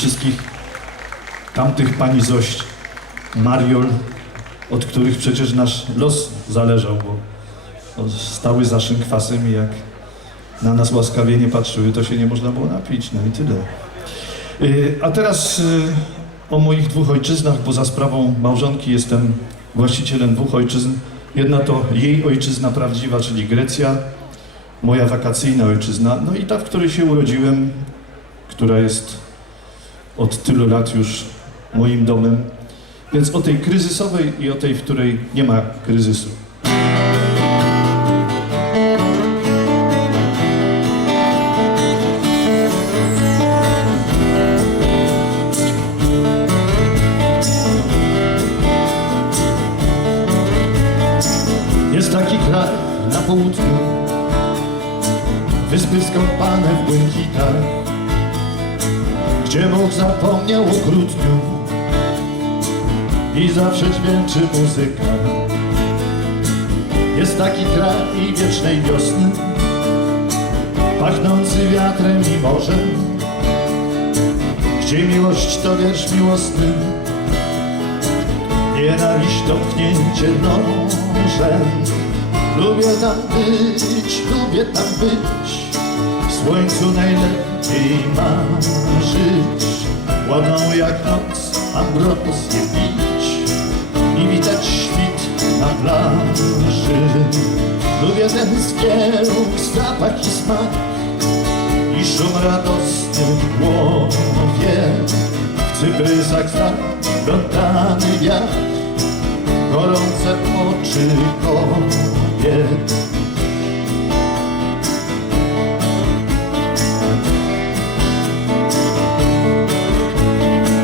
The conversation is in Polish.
wszystkich tamtych pani Zość, Mariol, od których przecież nasz los zależał, bo stały za szynkwasem i jak na nas łaskawie nie patrzyły, to się nie można było napić, no i tyle. Y, A teraz y, o moich dwóch ojczyznach, bo za sprawą małżonki jestem właścicielem dwóch ojczyzn. Jedna to jej ojczyzna prawdziwa, czyli Grecja, moja wakacyjna ojczyzna, no i ta, w której się urodziłem, która jest od tylu lat już moim domem. Więc o tej kryzysowej i o tej, w której nie ma kryzysu. Jest taki kraj na południu, wyspy skąpane w błękitach, gdzie Bóg zapomniał o grudniu i zawsze dźwięczy muzyka. Jest taki kraj wiecznej wiosny, pachnący wiatrem i morzem, gdzie miłość to wiersz miłosny, nienawiść to pchnięcie nożem. Lubię tam być, lubię tam być, w słońcu najlepiej noc ambrozję pić i witać świt na plaży. Lubię ten skiełk, zapach i smak i szum radosny w głowie. W cyprysach zaplątany wiatr, gorące oczy kocha.